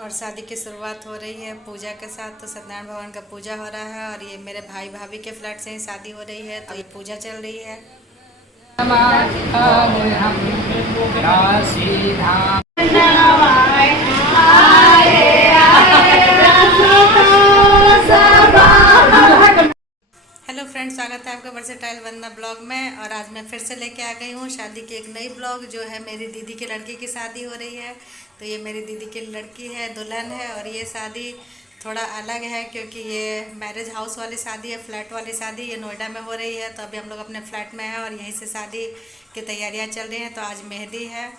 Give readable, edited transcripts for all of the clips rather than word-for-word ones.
और शादी की शुरुआत हो रही है पूजा के साथ। तो सत्यनारायण भगवान का पूजा हो रहा है और ये मेरे भाई भाभी के फ्लैट से ही शादी हो रही है, तो ये पूजा चल रही है। हेलो फ्रेंड्स, स्वागत है आपका वर्सेटाइल वंदना ब्लॉग में। और आज मैं फिर से लेके आ गई हूँ शादी की एक नई ब्लॉग, जो है मेरी दीदी की लड़की की शादी हो रही है। तो ये मेरी दीदी की लड़की है, दुल्हन है। और ये शादी थोड़ा अलग है क्योंकि ये मैरिज हाउस वाली शादी है, फ्लैट वाली शादी। ये नोएडा में हो रही है, तो अभी हम लोग अपने फ्लैट में हैं और यहीं से शादी की तैयारियाँ चल रही हैं। तो आज मेहंदी है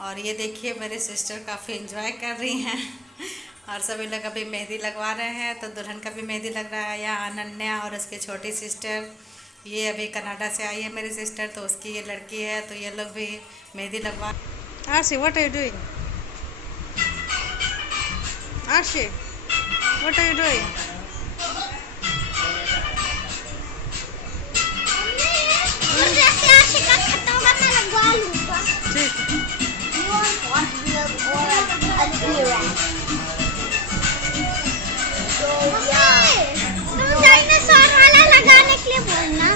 और ये देखिए मेरे सिस्टर काफ़ी इंजॉय कर रही हैं और सभी लोग अभी मेहंदी लगवा रहे हैं। तो दुल्हन का भी मेहंदी लग रहा है। यहाँ अनन्या और उसकी छोटी सिस्टर, ये अभी कनाडा से आई है मेरी सिस्टर, तो उसकी ये लड़की है, तो ये लोग भी मेहंदी लगवा। Aarshi, what are you doing? Aarshi, what are you doing? Dinosaur वाला लगाने के लिए बोलना।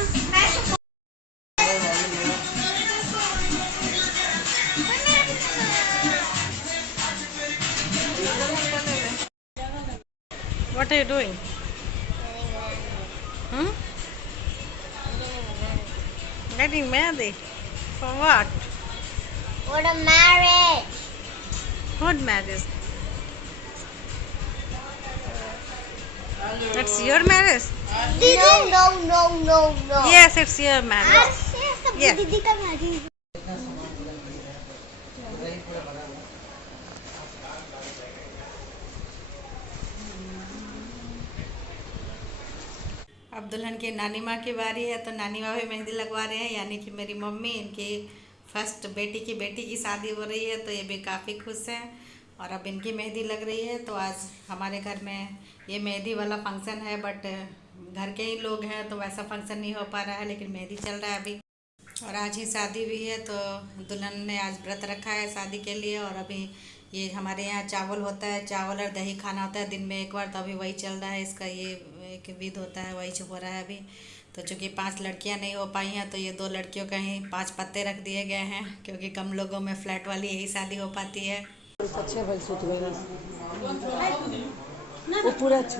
What are you doing? Getting married? For what? What a marriage! What marriage? It's your marriage? No. Yes, it's your marriage. Yeah. दीदी का marriage. अब दुल्हन की नानी माँ की बारी है, तो नानी माँ भी मेहंदी लगवा रहे हैं, यानी कि मेरी मम्मी, इनकी फर्स्ट बेटी की शादी हो रही है, तो ये भी काफ़ी खुश हैं। और अब इनकी मेहंदी लग रही है। तो आज हमारे घर में ये मेहंदी वाला फंक्शन है, बट घर के ही लोग हैं तो वैसा फंक्शन नहीं हो पा रहा है, लेकिन मेहंदी चल रहा है अभी। और आज ही शादी भी है, तो दुल्हन ने आज व्रत रखा है शादी के लिए। और अभी ये हमारे यहाँ चावल होता है, चावल और दही खाना होता है दिन में एक बार, तो अभी वही चल रहा है। इसका ये एक विध होता है, वही हो रहा है अभी। तो चूँकि 5 लड़कियाँ नहीं हो पाई हैं, तो ये 2 लड़कियों का ही 5 पत्ते रख दिए गए हैं, क्योंकि कम लोगों में फ्लैट वाली यही शादी हो पाती है। अच्छे भाई सूट वो पूरा अच्छे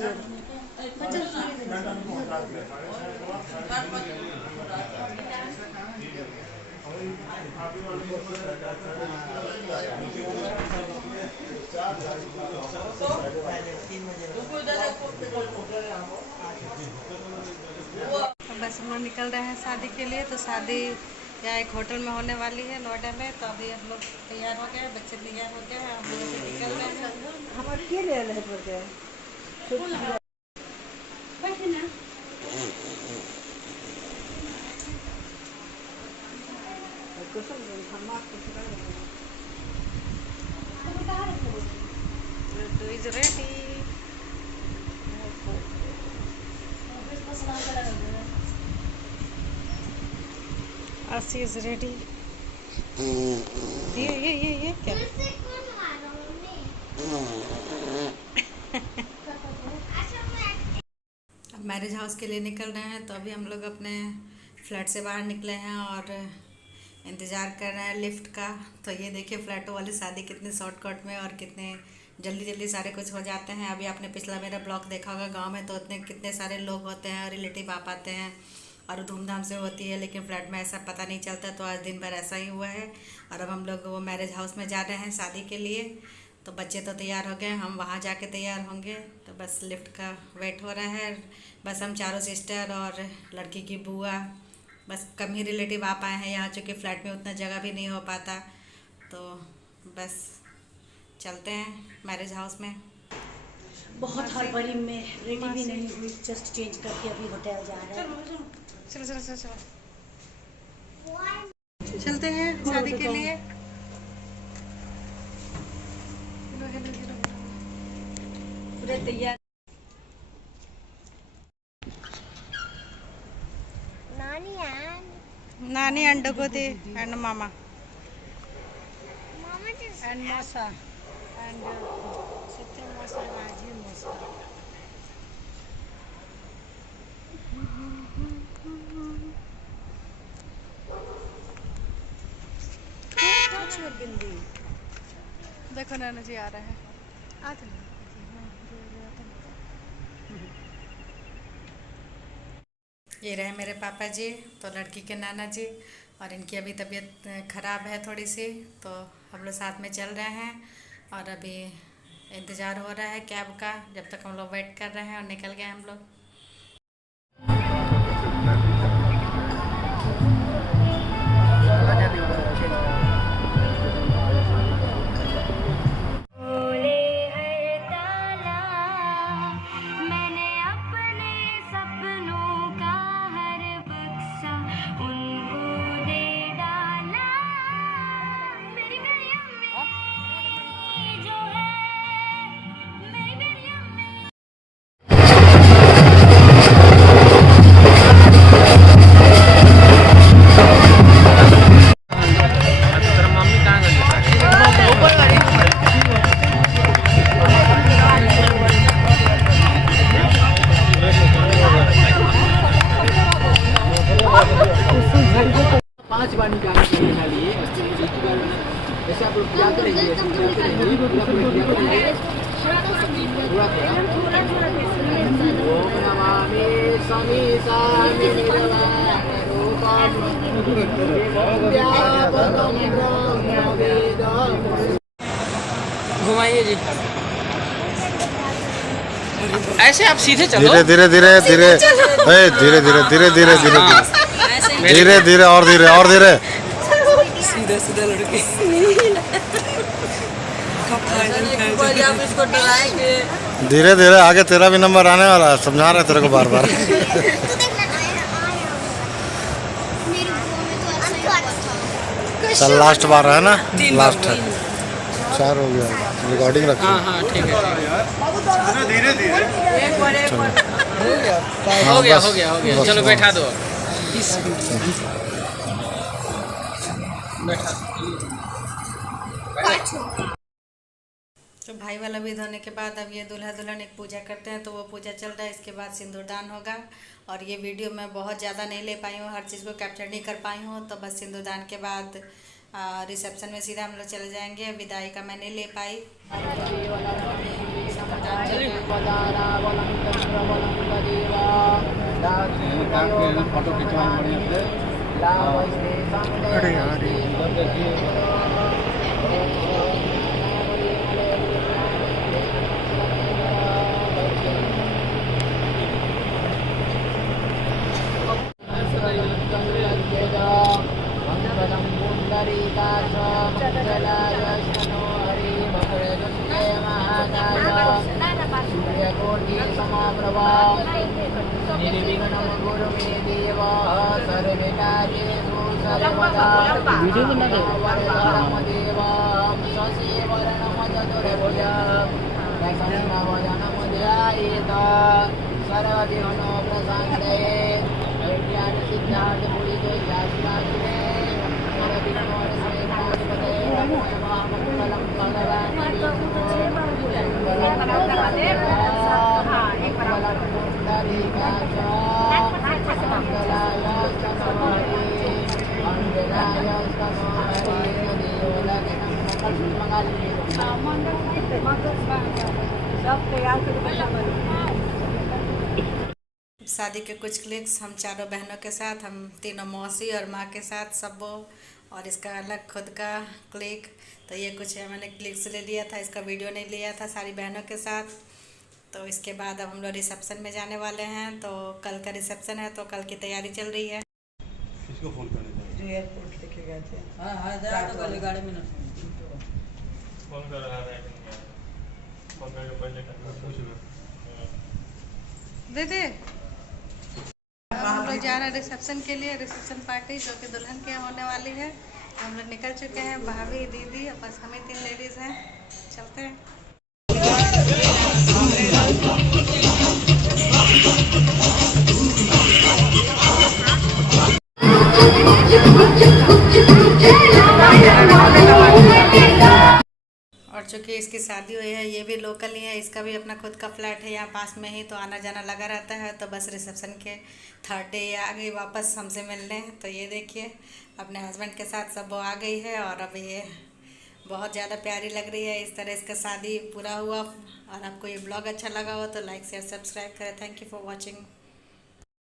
बस हम लोग निकल रहे हैं शादी के लिए। तो शादी यहाँ एक होटल में होने वाली है नोएडा में। तो अभी हम लोग तैयार हो गए, बच्चे तैयार हो गए हैं, हम लोग भी निकल रहे हैं। हम अकेले रह पड़ते हैं। Is ready. Arsi is ready. ये क्या? अब मैरिज हाउस के लिए निकल रहे हैं। तो अभी हम लोग अपने फ्लैट से बाहर निकले हैं और इंतज़ार कर रहे हैं लिफ्ट का। तो ये देखिए फ्लैटों वाली शादी कितने शॉर्टकट में और कितने जल्दी जल्दी सारे कुछ हो जाते हैं। अभी आपने पिछला मेरा ब्लॉग देखा होगा, गांव में तो इतने कितने सारे लोग होते हैं, रिलेटिव आ पाते हैं और धूमधाम से होती है, लेकिन फ्लैट में ऐसा पता नहीं चलता। तो आज दिन भर ऐसा ही हुआ है। और अब हम लोग वो मैरिज हाउस में जा रहे हैं शादी के लिए। तो बच्चे तो तैयार हो गए, हम वहाँ जाके तैयार होंगे। तो बस लिफ्ट का वेट हो रहा है। बस हम चारों सिस्टर और लड़की की बुआ, बस कम ही रिलेटिव आ पाए हैं यहाँ, चूँकि फ़्लैट में उतना जगह भी नहीं हो पाता। तो बस चलते हैं मैरिज हाउस में। बहुत हड़बड़ी में रेडी भी नहीं हुई, जस्ट चेंज करके अभी होटल जा रहे हैं। चलो चलो चलो चलो चलते हैं शादी के लिए। पूरे तैयार। नानी and Godi and Mama Mama just and Mosa and देखो नैना जी आ रहा है। ये रहे मेरे पापा जी, तो लड़की के नाना जी, और इनकी अभी तबीयत ख़राब है थोड़ी सी, तो हम लोग साथ में चल रहे हैं और अभी इंतज़ार हो रहा है कैब का, जब तक हम लोग वेट कर रहे हैं और निकल गए हम लोग। घुमाइए जी, ऐसे आप सीधे चलो। धीरे धीरे धीरे धीरे धीरे धीरे धीरे धीरे धीरे धीरे धीरे और धीरे और धीरे सीधा सीधा लड़के। धीरे धीरे आगे तेरा भी नंबर आने वाला है, समझा रहे तेरे को बार बार। चल लास्ट बार है ना, लास्ट है, 4 हो गया, रिकॉर्डिंग रखी। हाँ हाँ ठीक है, धीरे धीरे हो गया हो गया हो गया, चलो बैठा दो। तो भाई वाला भी धोने के बाद अब ये दूल्हा दुल्हन एक पूजा करते हैं, तो वो पूजा चल रहा है। इसके बाद सिंदूरदान होगा, और ये वीडियो मैं बहुत ज़्यादा नहीं ले पाई हूँ, हर चीज़ को कैप्चर नहीं कर पाई हूँ, तो बस सिंदूरदान के बाद रिसेप्शन में सीधा हम लोग चले जाएंगे। विदाई का मैं नहीं ले पाई। फोटो खिंचवाने अरे यार वीडियो बना शादी के कुछ क्लिक्स हम चारों बहनों के साथ, हम तीनों मौसी और माँ के साथ सब, और इसका अलग खुद का क्लिक। तो ये कुछ मैंने क्लिक्स ले लिया था, इसका वीडियो नहीं लिया था सारी बहनों के साथ। तो इसके बाद अब हम लोग रिसेप्शन में जाने वाले हैं। तो कल का रिसेप्शन है, तो कल की तैयारी चल रही है। किसको फोन करने जो एयरपोर्ट लेके गए थे। हाँ हाँ जरा तो पहले गाड़ी में ना फोन कर रहा है, फोन करके पहले पूछ लो। दे दे। हम लोग जा रहे हैं रिसेप्शन के लिए, रिसेप्शन पार्टी जो कि दुल्हन के यहाँ होने वाली है। हम लोग निकल चुके हैं, भाभी दीदी, बस हमें 3 लेडीज़ हैं। चलते हैं। और चूँकि इसकी शादी हुई है, ये भी लोकल ही है, इसका भी अपना खुद का फ्लैट है यहाँ पास में ही, तो आना जाना लगा रहता है। तो बस रिसेप्शन के थर्ड डे ये आ गई वापस हमसे मिलने। तो ये देखिए अपने हस्बैंड के साथ सब वो आ गई है और अब ये बहुत ज़्यादा प्यारी लग रही है। इस तरह इसका शादी पूरा हुआ। और आपको ये ब्लॉग अच्छा लगा हो तो लाइक शेयर सब्सक्राइब करें। Thank you for watching.